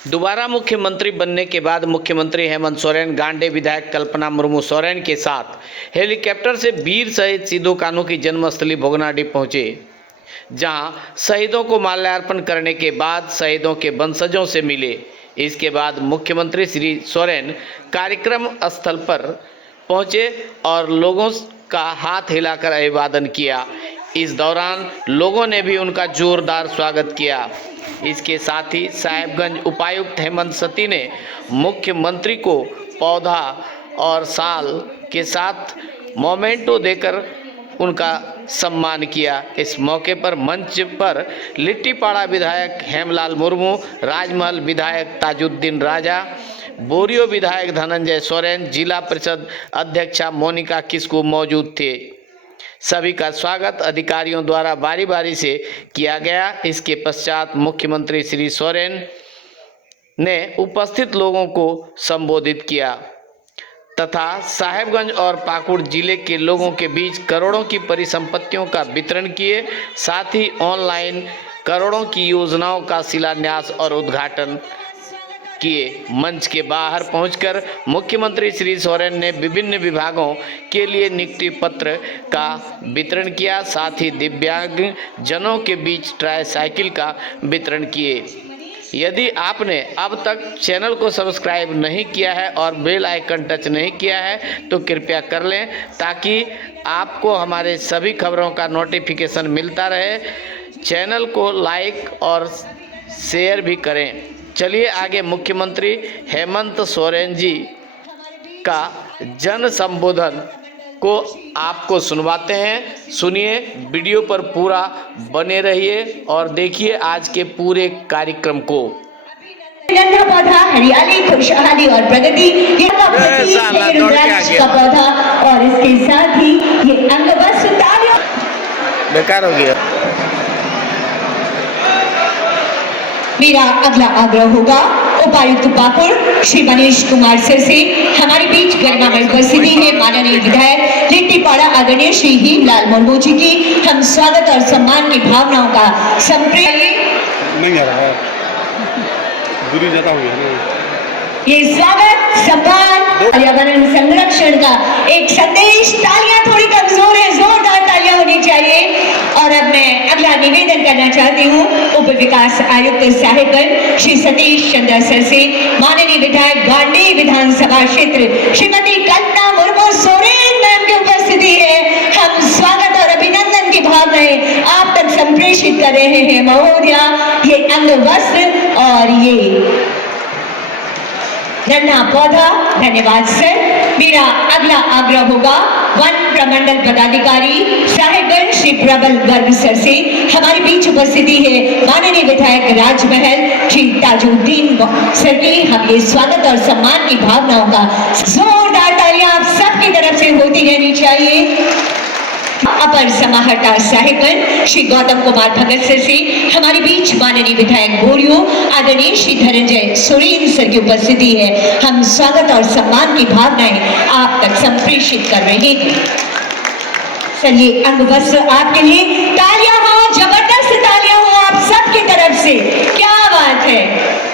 दोबारा मुख्यमंत्री बनने के बाद मुख्यमंत्री हेमंत सोरेन गांडे विधायक कल्पना मुर्मू सोरेन के साथ हेलीकॉप्टर से वीर शहीद सिदो कान्हू की जन्मस्थली भोगनाडीह पहुंचे, जहां शहीदों को माल्यार्पण करने के बाद शहीदों के वंशजों से मिले। इसके बाद मुख्यमंत्री श्री सोरेन कार्यक्रम स्थल पर पहुंचे और लोगों का हाथ हिलाकर अभिवादन किया। इस दौरान लोगों ने भी उनका जोरदार स्वागत किया। इसके साथ ही साहेबगंज उपायुक्त हेमंत सती ने मुख्यमंत्री को पौधा और शाल के साथ मोमेंटो देकर उनका सम्मान किया। इस मौके पर मंच पर लिट्टीपाड़ा विधायक हेमलाल मुर्मू, राजमहल विधायक ताजुद्दीन राजा, बोरियो विधायक धनंजय सोरेन, जिला परिषद अध्यक्षा मोनिका किस्कू मौजूद थे। सभी का स्वागत अधिकारियों द्वारा बारी बारी से किया गया। इसके पश्चात मुख्यमंत्री श्री सोरेन ने उपस्थित लोगों को संबोधित किया तथा साहेबगंज और पाकुड़ जिले के लोगों के बीच करोड़ों की परिसंपत्तियों का वितरण किए। साथ ही ऑनलाइन करोड़ों की योजनाओं का शिलान्यास और उद्घाटन किए। मंच के बाहर पहुंचकर मुख्यमंत्री श्री सोरेन ने विभिन्न विभागों के लिए नियुक्ति पत्र का वितरण किया। साथ ही दिव्यांग जनों के बीच ट्राईसाइकिल का वितरण किए। यदि आपने अब तक चैनल को सब्सक्राइब नहीं किया है और बेल आइकन टच नहीं किया है तो कृपया कर लें, ताकि आपको हमारे सभी खबरों का नोटिफिकेशन मिलता रहे। चैनल को लाइक और शेयर भी करें। चलिए आगे मुख्यमंत्री हेमंत सोरेन जी का जन संबोधन को आपको सुनवाते हैं। सुनिए, वीडियो पर पूरा बने रहिए और देखिए आज के पूरे कार्यक्रम को। नन्हा पौधा हरियाली, खुशहाली और प्रगति, ये रुद्राक्ष का पौधा और इसके साथ ही ये अंगवस्त्र तालियों बेकार हो गया। मेरा अगला आग्रह होगा उपायुक्त पाकुड़ श्री मनीष कुमार सर से। हमारे बीच गरिमामय उपस्थिति है माननीय विधायक लिट्टीपाड़ा आदरणीय श्री हेमलाल मुर्मू जी की। हम स्वागत और सम्मान की भावनाओं का संप्रेषण नहीं आ रहा है, दूरी ज्यादा हुई है ना। ये स्वागत सम्मान पर्यावरण संरक्षण का एक संदेश। तालियां थोड़ी कमजोर है, जोरदार तालियां होनी चाहिए। और अब मैं अगला निवेदन करना चाहती हूँ उप विकास आयुक्त साहेबगंज श्री सतीश चंद्र सर से। माननीय विधायक गांडे विधानसभा क्षेत्र श्रीमती कल्पना मुर्मू सोरेन मैम की उपस्थिति है। हम स्वागत और अभिनंदन की भावनाएं आप तक संप्रेषित कर रहे हैं महोदया। ये अंग वस्त्र और ये नन्हा पौधा, धन्यवाद सर। मेरा अगला आग्रह होगा वन प्रमंडल पदाधिकारी साहेबगंज श्री प्रबल गर्ग सर से। हमारे बीच उपस्थिति है माननीय विधायक राजमहल श्री ताजुद्दीन सर की। हम ये स्वागत और सम्मान की भावनाओं का जोरदार तालियां आप सबकी तरफ से होती रहनी चाहिए। अपर समाहर्ता साहेबगंज श्री गौतम कुमार भगत सर से। हमारे बीच माननीय विधायक बोरियो आदरणीय श्री धनंजय सोरेन सर की उपस्थिति है। हम स्वागत और सम्मान की भावनाएं आप तक संप्रेषित कर रहे हैं। सर ये अंग वस्त्र आपके लिए। तालियां हो, जबरदस्त तालियां हो आप सबकी तरफ से। क्या बात है।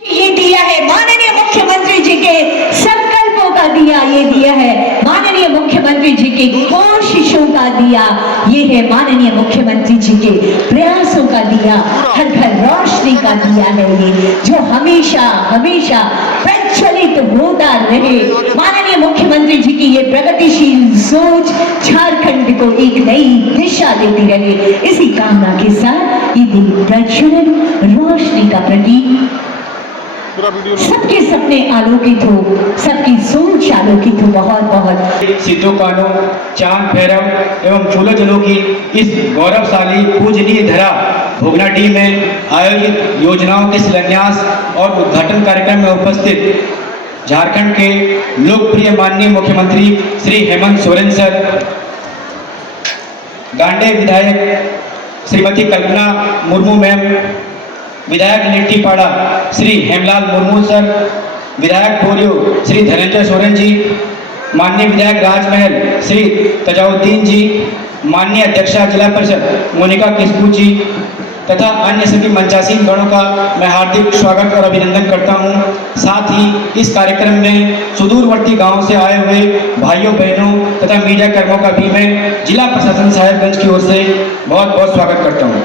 ये दिया है माननीय मुख्यमंत्री जी के संकल्पों का दिया, ये दिया है माननीय मुख्यमंत्री जी की कोशिशों का दिया, ये है माननीय मुख्यमंत्री जी के प्रयासों का दिया, हर घर रोशनी का दिया है ये, जो हमेशा हमेशा प्रज्वलित होता रहे। माननीय मुख्यमंत्री जी की ये प्रगतिशील सोच झारखंड को एक नई दिशा देती रहे। इसी कामना के साथ ये दिन प्रज्वलन रोशनी का प्रतीक, सबके सपने आलोकित हो, सबकी सोच आलोकित हो। बहुत बहुत सिद्धो कान्हू, चांद भैरव एवं चूलो जलो की इस गौरवशाली पूजनीय धरा भोगनाडीह में आयोजित योजनाओं के शिलान्यास और उद्घाटन कार्यक्रम में उपस्थित झारखंड के लोकप्रिय माननीय मुख्यमंत्री श्री हेमंत सोरेन सर, गांडे विधायक श्रीमती कल्पना मुर्मू मैम, विधायक लिट्टीपाड़ा श्री हेमलाल मुर्मू सर, विधायक बोरियो श्री धनंजय सोरेन जी, माननीय विधायक राजमहल श्री तजाउद्दीन जी, माननीय अध्यक्षा जिला परिषद मोनिका किस्कू जी तथा अन्य सभी मंचासीन गणों का मैं हार्दिक स्वागत और अभिनंदन करता हूं। साथ ही इस कार्यक्रम में सुदूरवर्ती गांवों से आए हुए भाइयों बहनों तथा मीडिया कर्मियों का भी मैं जिला प्रशासन साहेबगंज की ओर से बहुत बहुत स्वागत करता हूं।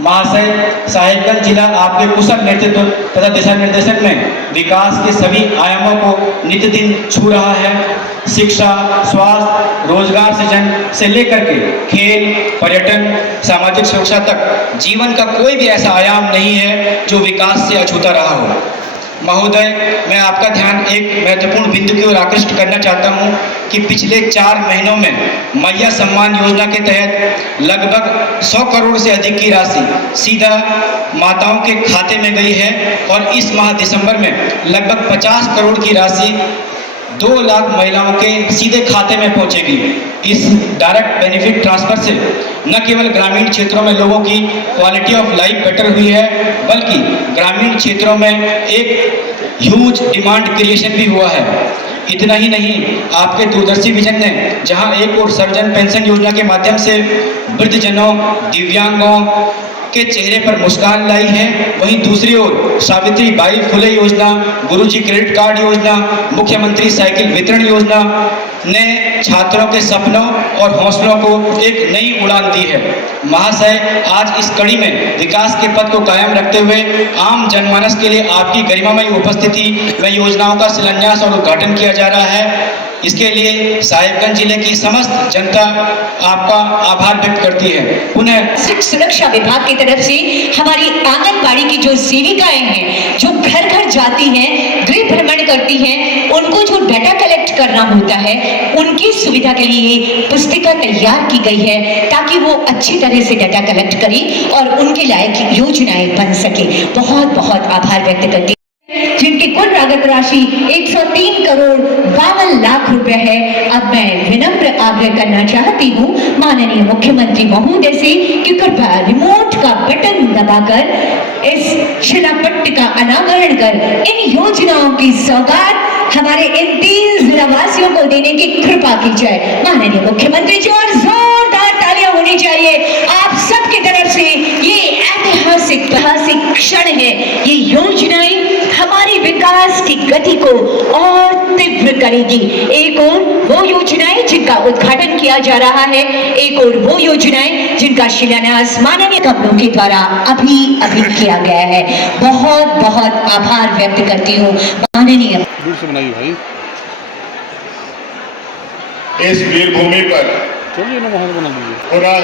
महाशय, साहिबगंज जिला आपके कुशल नेतृत्व तथा दिशा निर्देशन में विकास के सभी आयामों को नित्य दिन छू रहा है। शिक्षा, स्वास्थ्य, रोजगार सृजन से लेकर के खेल, पर्यटन, सामाजिक सुरक्षा तक जीवन का कोई भी ऐसा आयाम नहीं है जो विकास से अछूता रहा हो। महोदय, मैं आपका ध्यान एक महत्वपूर्ण बिंदु की ओर आकृष्ट करना चाहता हूं कि पिछले 4 महीनों में मैया सम्मान योजना के तहत लगभग 100 करोड़ से अधिक की राशि सीधा माताओं के खाते में गई है और इस माह दिसंबर में लगभग 50 करोड़ की राशि 2 लाख महिलाओं के सीधे खाते में पहुंचेगी। इस डायरेक्ट बेनिफिट ट्रांसफर से न केवल ग्रामीण क्षेत्रों में लोगों की क्वालिटी ऑफ लाइफ बेटर हुई है, बल्कि ग्रामीण क्षेत्रों में एक ह्यूज डिमांड क्रिएशन भी हुआ है। इतना ही नहीं, आपके दूरदर्शी विजन ने जहां एक ओर सर्वजन पेंशन योजना के माध्यम से वृद्धजनों, दिव्यांगों के चेहरे पर मुस्कान लाई है, वहीं दूसरी ओर सावित्री बाई फुले योजना, गुरुजी क्रेडिट कार्ड योजना, मुख्यमंत्री साइकिल वितरण योजना ने छात्रों के सपनों और हौसलों को एक नई उड़ान दी है। महाशय, आज इस कड़ी में विकास के पथ को कायम रखते हुए आम जनमानस के लिए आपकी गरिमामयी उपस्थिति में योजनाओं का शिलान्यास और उद्घाटन किया जा रहा है। इसके लिए साहिबगंज जिले की समस्त जनता आपका आभार व्यक्त करती है। पुनः सुरक्षा विभाग की तरफ से हमारी आंगनबाड़ी की जो सेविकाएं हैं, जो घर घर जाती हैं, गृह भ्रमण करती हैं, उनको जो डाटा कलेक्ट करना होता है, उनकी सुविधा के लिए पुस्तिका तैयार की गई है ताकि वो अच्छी तरह से डाटा कलेक्ट करें और उनके लायक योजनाएं बन सके। बहुत बहुत आभार व्यक्त करती है। जिनकी कुल लागत राशि 103 करोड़ 52 लाख रुपए है। अब मैं विनम्र आग्रह करना चाहती हूँ माननीय मुख्यमंत्री महोदय से कि कृपया रिमोट का बटन दबाकर इस शिलापट्ट का अनावरण कर इन योजनाओं की सौगात हमारे इन 3 जिलावासियों को देने की कृपा की जाए। माननीय मुख्यमंत्री जी, और जोरदार तालियां होनी चाहिए आप सबकी तरफ से। ये ऐतिहासिक क्षण है। ये योजनाएं हमारी विकास की गति को और तीव्र करेगी। एक और वो योजनाएं जिनका उद्घाटन किया जा रहा है, एक और वो योजनाएं जिनका शिलान्यास माननीय कमलों के द्वारा अभी किया गया है। बहुत बहुत आभार व्यक्त करती हूँ माननीय। दूर से बनाइए भाई। इस वीर भूमि पर चलिए ना, वहाँ बना लीजिए। पुनः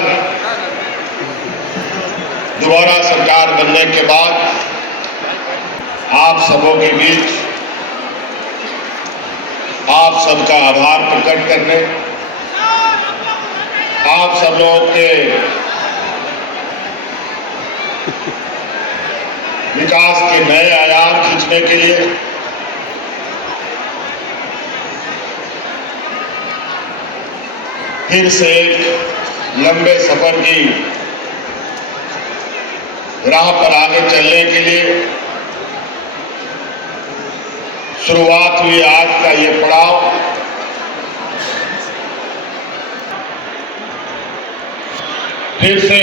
दोबारा सरकार बनने के बाद आप सबों के बीच आप सबका आभार प्रकट करने, आप सब लोगों के विकास के नए आयाम खींचने के लिए फिर से एक लंबे सफर की राह पर आगे चलने के लिए शुरुआत हुई आज का ये पड़ाव फिर से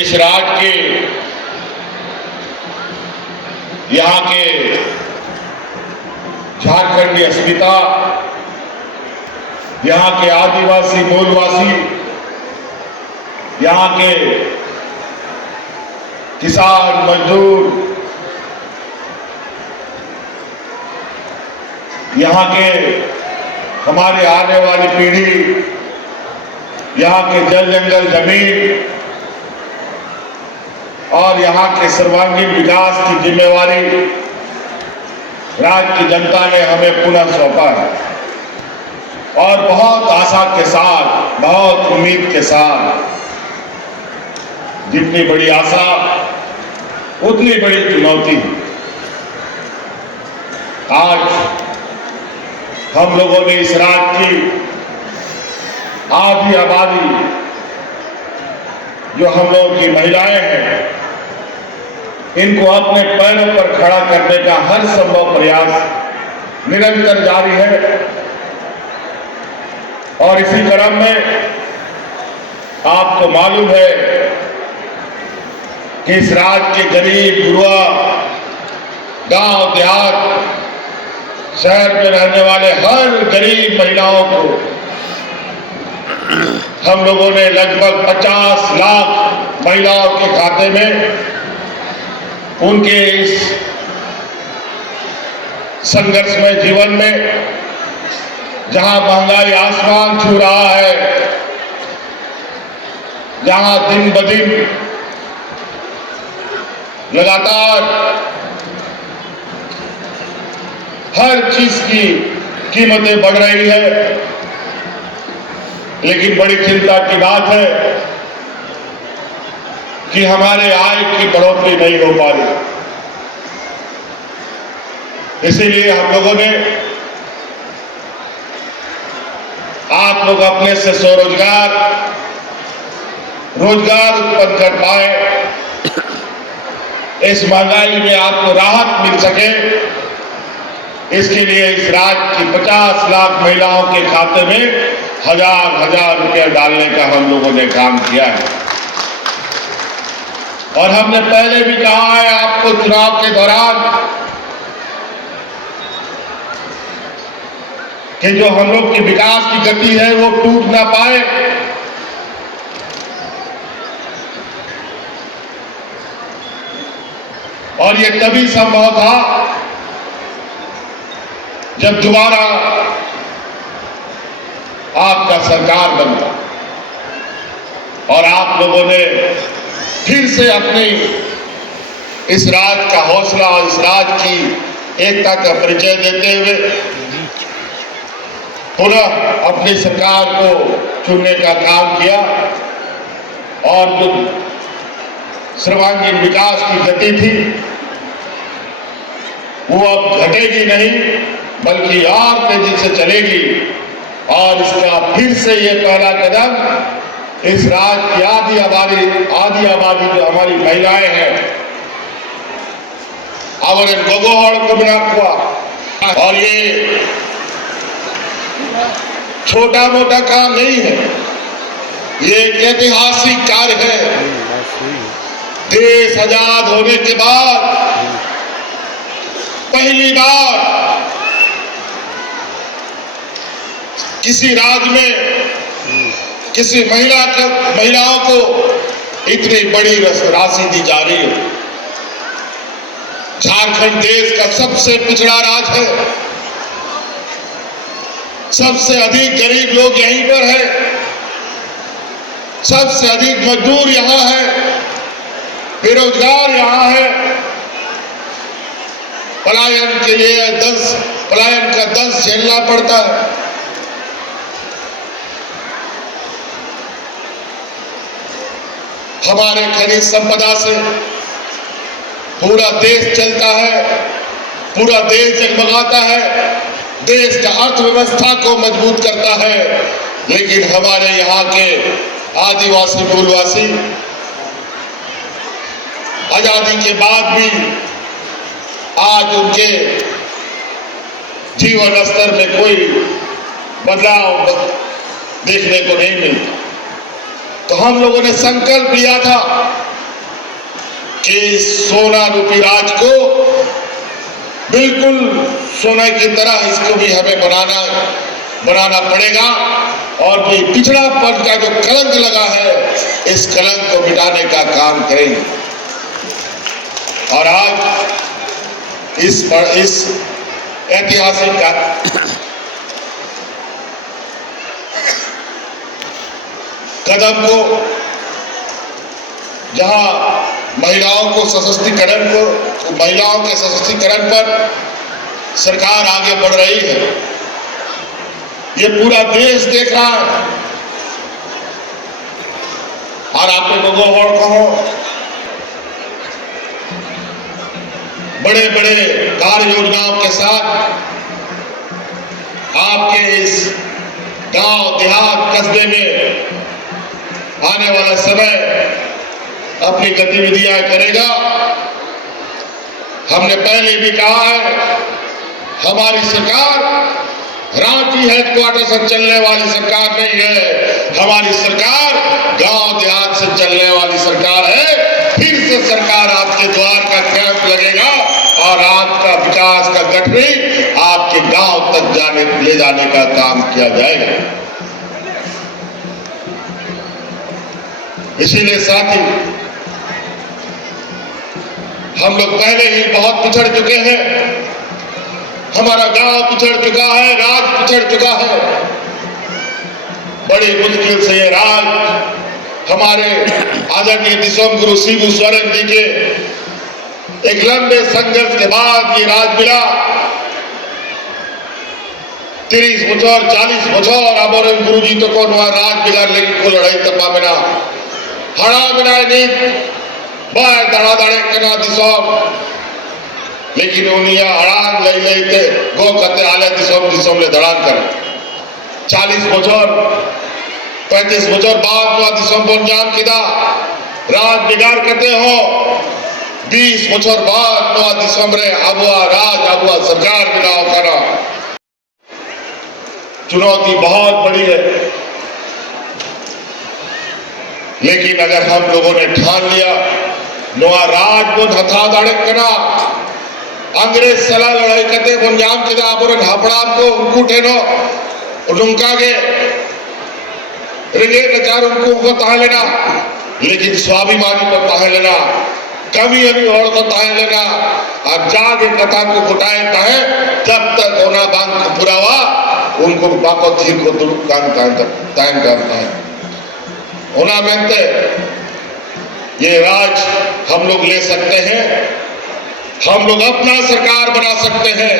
इस राज्य के यहाँ के झारखंडी अस्मिता, यहाँ के आदिवासी मूलवासी, यहाँ के किसान मजदूर, यहाँ के हमारे आने वाली पीढ़ी, यहाँ के जल जंगल जमीन और यहाँ के सर्वांगीण विकास की जिम्मेवारी राज्य की जनता ने हमें पुनः सौंपा है। और बहुत आशा के साथ, बहुत उम्मीद के साथ, जितनी बड़ी आशा उतनी बड़ी चुनौती। आज हम लोगों ने इस राज्य की आधी आबादी जो हम लोगों की महिलाएं हैं, इनको अपने पैरों पर खड़ा करने का हर संभव प्रयास निरंतर जारी है। और इसी क्रम में आपको मालूम है कि इस राज्य के गरीब गुरुआ, गांव देहात, शहर में रहने वाले हर गरीब महिलाओं को हम लोगों ने लगभग 50 लाख महिलाओं के खाते में उनके इस संघर्षमय जीवन में, जहां महंगाई आसमान छू रहा है, जहां दिन ब दिन लगातार हर चीज की कीमतें बढ़ रही है, लेकिन बड़ी चिंता की बात है कि हमारे आय की बढ़ोतरी नहीं हो पा रही। इसीलिए हम लोगों ने आप लोग अपने से स्वरोजगार उत्पन्न कर पाए, इस महंगाई में आपको राहत मिल सके, इसके लिए इस राज्य की 50 लाख महिलाओं के खाते में हजार रुपया डालने का हम लोगों ने काम किया है। और हमने पहले भी कहा है आपको चुनाव के दौरान कि जो हम लोग की विकास की गति है वो टूट ना पाए, और ये तभी संभव था जब दोबारा आपका सरकार बनता और आप लोगों ने फिर से अपनी इस राज्य का हौसला, इस राज्य की एकता का परिचय देते हुए पुनः अपनी सरकार को चुनने का काम किया। और जो सर्वांगीण विकास की गति थी वो अब घटेगी नहीं, बल्कि और तेजी से चलेगी। और इसका फिर से ये पहला कदम इस राज्य की आधी आबादी जो हमारी महिलाएं हैं और गोगोहड़ को बना हुआ, और ये छोटा मोटा काम नहीं है, ये एक ऐतिहासिक कार्य है। देश आजाद होने के बाद पहली बार किसी राज्य में किसी महिलाओं को इतनी बड़ी राशि दी जा रही है। झारखंड देश का सबसे पिछड़ा राज्य है, सबसे अधिक गरीब लोग यहीं पर है, सबसे अधिक मजदूर यहां है, बेरोजगार यहां है। पलायन के लिए पलायन का दंश झेलना पड़ता है। हमारे खनिज संपदा से पूरा देश चलता है, पूरा देश जगमगाता है, देश का अर्थव्यवस्था को मजबूत करता है। लेकिन हमारे यहाँ के आदिवासी मूलवासी आजादी के बाद भी आज उनके जीवन स्तर में कोई बदलाव देखने को नहीं मिलता। तो हम लोगों ने संकल्प लिया था कि सोना रूपी राज को बिल्कुल सोने की तरह इसको भी हमें बनाना पड़ेगा, और भी पिछड़ापन का जो कलंक लगा है इस कलंक को मिटाने का काम करेंगे। और आज इस ऐतिहासिक कदम को, जहां महिलाओं के सशक्तिकरण पर सरकार आगे बढ़ रही है, ये पूरा देश देख रहा है। और आपने गोगोहड़ कहो, बड़े बड़े कार्य योजनाओं के साथ आपके इस गांव देहात कस्बे में आने वाला समय अपनी गतिविधियां करेगा। हमने पहले भी कहा है, हमारी सरकार रांची हेडक्वार्टर से चलने वाली सरकार नहीं है, हमारी सरकार गांव देहात से चलने वाली सरकार है। फिर से सरकार आपके द्वार का कैंप लगेगा और आपका विकास का गठरी आपके गांव तक ले जाने का काम किया जाएगा। इसीलिए साथी, हम लोग पहले ही बहुत पिछड़ चुके हैं, हमारा गांव पिछड़ चुका है, राज पिछड़ चुका है। बड़ी मुश्किल से ये राज हमारे आदरणीय दिसोम गुरु शिबू सोरेन जी के एक लंबे संघर्ष के बाद ये राज मिला। 30 বছর 40 বছর আমার গুরুজি তখন রাজ বিগার লেগে को लड़ाई तपा में हड़ा बिना नीत बाय दड़ा दड़े कना दिसोम, लेकिन उनिया हड़ान लई लईते गो कते आले दिसोम दिसोम ले दड़ान करे। 40 বছর 35 বছর बाद नुआ दिसोम बोन जाम किदा राज बिगाड़ करते हो। 20 বছর बाद नुआ दिसोम रे आबुआ राज आबुआ सरकार बिनाओ करा। चुनौती बहुत बड़ी है, लेकिन अगर हम लोगों ने ठान लिया नुआ राज बोन हथा दाड़े कना अंग्रेज सला लड़ाई करते बुनियाम के आबोरन हापड़ाम को उनको ठेनो उनका के रिले नचार उनको ताह लेना, लेकिन स्वाभिमानी को ताह लेना, कमी अभी और को ताह लेना और जागे कथा को घुटाए ताहे जब तक होना बांध को पुरावा उनको बाको थीर को दुरुप कान तायन करना है। होना मेंते ये राज हम लोग ले सकते हैं, हम लोग अपना सरकार बना सकते हैं,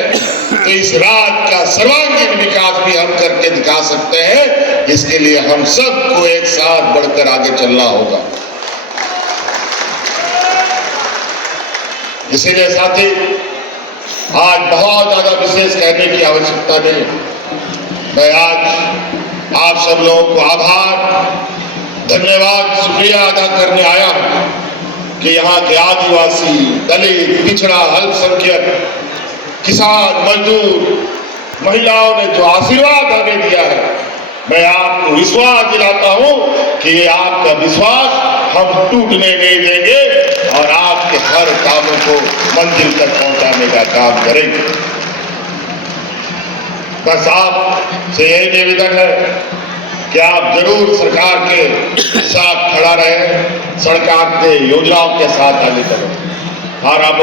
तो इस राज का सर्वांगीण विकास भी हम करके दिखा सकते हैं। इसके लिए हम सबको एक साथ बढ़कर आगे चलना होगा। इसीलिए साथी, आज बहुत ज्यादा विशेष कहने की आवश्यकता नहीं। मैं आज आप सब लोगों को आभार, धन्यवाद, शुक्रिया अदा करने आया हूं कि यहाँ के आदिवासी, दलित, पिछड़ा, अल्पसंख्यक, किसान, मजदूर, महिलाओं ने जो आशीर्वाद हमें दिया है, मैं आपको विश्वास दिलाता हूं कि ये आपका विश्वास हम टूटने नहीं देंगे और आपके हर कामों को मंजिल तक पहुंचाने का काम करेंगे। बस आपसे यही निवेदन है कि आप जरूर सरकार के साथ खड़ा रहे, सरकार के योजनाओं के साथ आगे करें और आप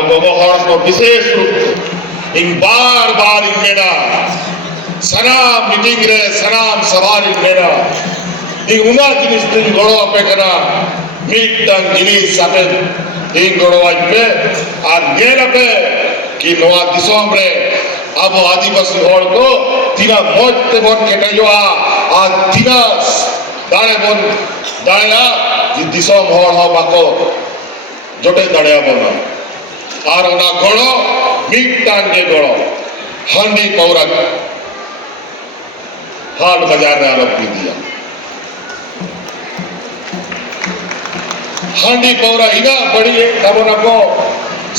को विशेष रूप से इन बार इनमें सनाम मीटिंग रे सनाम सवाल इनमें उना जिनिस दिन गड़ो पे करा मीटंग जिनिस अपे दिन गड़ो पे और गेल पे कि नवा दिसोम रे अब आदिवासी होड़ को तीना मोजते बोन केटायोआ आ तीना दाड़े बोन दाड़ेला दिसोम होड़ हो बाको जोटे दाड़ेया बोना और उना गड़ो मीटंग के गड़ो हांडी पौरक हाट बाजार में आरोप भी दिया। हांडी पौरा इना बड़ी है तब उनको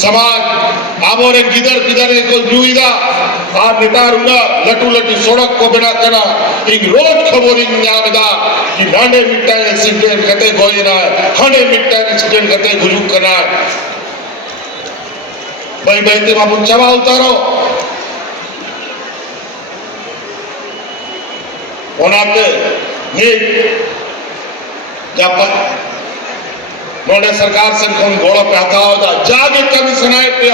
समाज आबोरे गिदर पिदर को जुईदा आ नेतारुंगा लटू लटू सड़क को बना करा इन रोज खबर इन न्यामदा कि नांडे मिट्टा एक्सीडेंट करते गोइना हांडे मिट्टा एक्सीडेंट करते गुजुक करना भाई भाई ते बाबू चवा उतारो ओनाते नीट जब नोड़े सरकार से कौन घोड़ा पे आता होता जागे कमीशन आए पे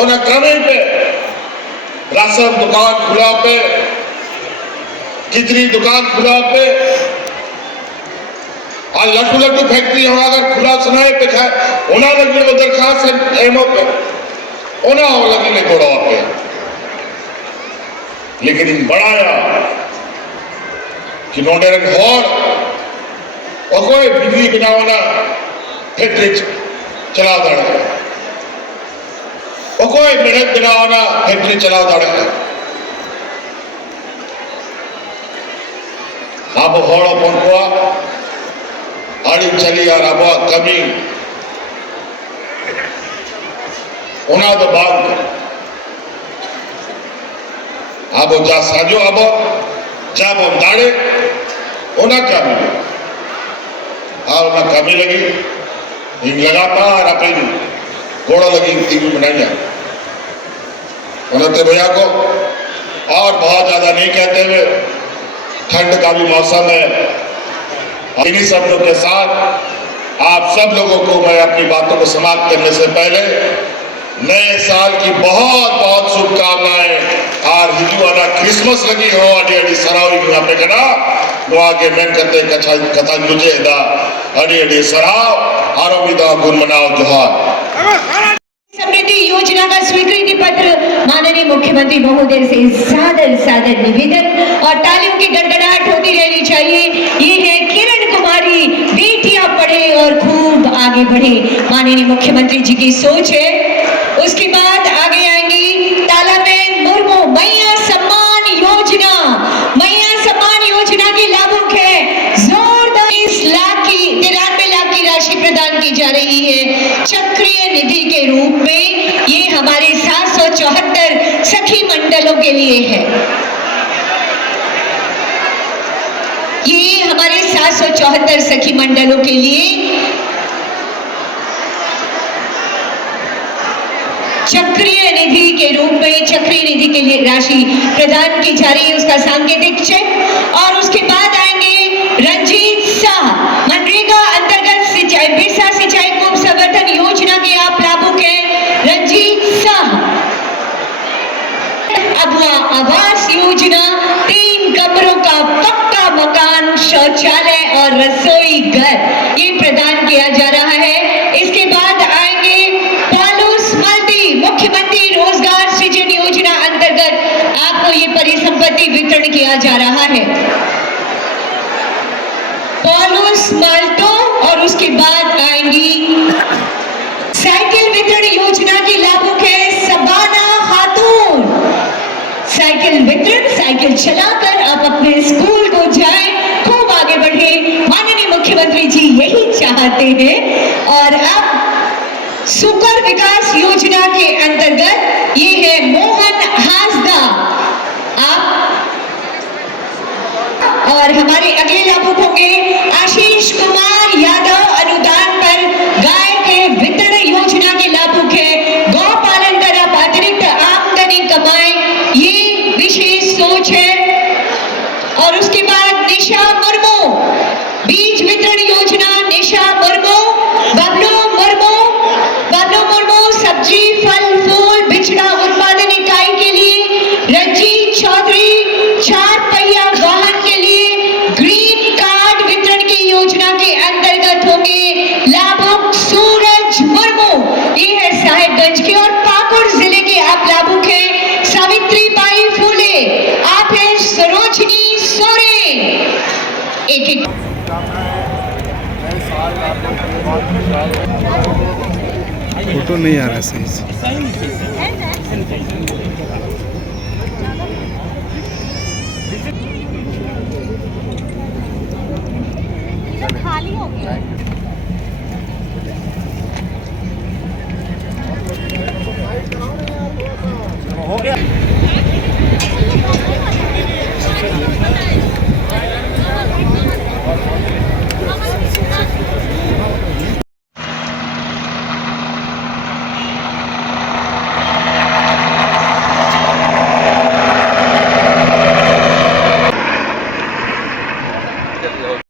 ओना क्रमे पे राशन दुकान खुला पे कितनी दुकान खुला पे और लट्टू लट्टू फैक्ट्री हम अगर खुला सुनाए पे खाए ओना लगी वो दरखास्त एमओ पे ओना हो लगी ले घोड़ा पे लेकिन इन बढ़ाया कि नोडे रंग होड़ और कोई बिजली बनावाना फैक्ट्री चला दाड़ा और कोई मेहनत बनावाना फैक्ट्री चला दाड़ा अब होड़ पंखुआ आड़ी चली आ रहा कमी उना तो बाग अब जा साजो अब जा दाड़े उना क्या मिले और ना कमी लगी लगातार अपनी घोड़ा लगी तीन बनाई उन्होंने भैया को और बहुत ज्यादा नहीं कहते हुए ठंड का भी मौसम है इन्हीं शब्दों के साथ आप सब लोगों को मैं अपनी बातों को समाप्त करने से पहले नए साल की बहुत बहुत शुभकामनाएं और हिजुआना क्रिसमस लगी हो अड़ी सराव पे कना आगे मैं करते कथा मुझे अड़ी सराव आरोमिदा गुण मनाओ जोहार। समृद्धि योजना का स्वीकृति पत्र माननीय मुख्यमंत्री महोदय से सादर सादर निवेदन और तालियों की गड़गड़ाहट होती रहनी चाहिए। ये है किरण कुमारी, बेटियां पढ़े और खूब आगे बढ़े, माननीय मुख्यमंत्री जी की सोच है। उसके बाद आगे आएंगी तालाबेन मुर्मू। मैया सम्मान योजना, मैया सम्मान योजना के लाभुक है जोरदार 93 लाख की राशि प्रदान की जा रही है चक्रीय निधि के रूप में। ये हमारे 774 सखी मंडलों के लिए है। ये हमारे 774 सखी मंडलों के लिए चक्रीय निधि के रूप में, चक्रीय निधि के लिए राशि प्रदान की जा रही है, उसका सांकेतिक चेक। और उसके बाद आएंगे रंजीत शाह, मनरेगा अंतर्गत सिंचाई बिरसा सिंचाई कूप संवर्धन योजना के आप लाभुक हैं रंजीत शाह। अगवा आवास योजना, 3 कमरों का पक्का मकान, शौचालय और रसोई घर ये प्रदान किया जा रहा है। इसके बाद आएंगे मुख्यमंत्री रोजगार सृजन योजना अंतर्गत आपको ये परिसंपत्ति वितरण किया जा रहा है पॉलुस माल्टो। और उसके बाद आएंगी साइकिल वितरण योजना के लाभुक है सबाना खातून। साइकिल वितरण, साइकिल चलाकर आप अपने स्कूल को जाएं, खूब आगे बढ़े, माननीय मुख्यमंत्री जी यही चाहते हैं। और अब सुकर विकास योजना के अंतर्गत ये है मोहन हासदा आप। और हमारे अगले लाभुक होंगे आशीष कुमार यादव, अनुदान पर गाय के वितरण योजना के लाभुक है। गौ पालन कर आप अतिरिक्त आमदनी कमाएं, ये विशेष सोच है। और उसके बाद निशा मुर्मू, बीज वितरण योजना, निशा मुर्मू, बबलू मुर्मू, सब्जी फल फूल बिचड़ा उत्पादन इकाई के लिए, रंजीत चौधरी 4 पहिया वाहन के लिए ग्रीन कार्ड वितरण की योजना के अंतर्गत होंगे लाभुक सूरज मुर्मू। ये है साहिबगंज के। और पाकुड़ जिले के आप लाभुक हैं सावित्री बाई फूले, आप हैं सरोजनी सोरेन। एक फोटो नहीं आ रहा सही से।